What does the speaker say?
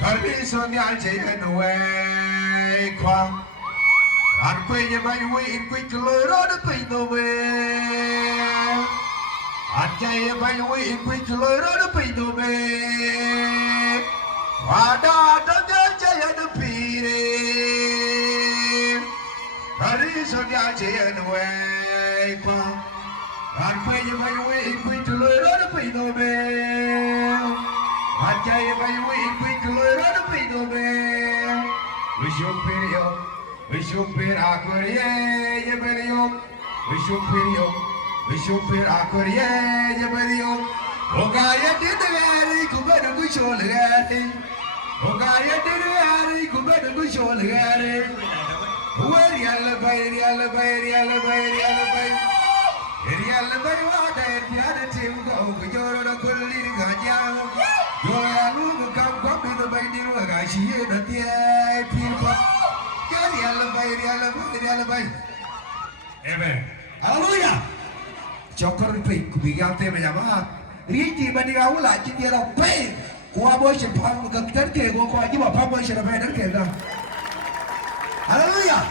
Kaliso ni aljayan way kwang. An quay như bay way in quay lối đó đã quay đâu về. An chạy bay way in quay lối đó đã quay đâu về. Và đã nhớ chạy đã phi đi. Kaliso ni aljayan way kwang. An quay như bay way in quay lối đó đã quay đâu về. An chạy bay way in quay lối đó đã quay đâu về. Vishupir akuriye yebeliyom. Vishupir akuriye yebeliyom. Ogaya didari kubeda kusholgari. Ogaya didari kubeda kusholgari. Riyal bay wada erpiada timgo kujoro da kulli gajya. Yoyalu kam kwabi da bay diru gashi da tiai pilpa. Riyal bay. Amen. Hallelujah. Chokor pe kubigang te menjama. Riti bandinga ula cinti la pe. Ko boy se pam ka terke ko ajiba pam boy se la pe terke da. Hallelujah.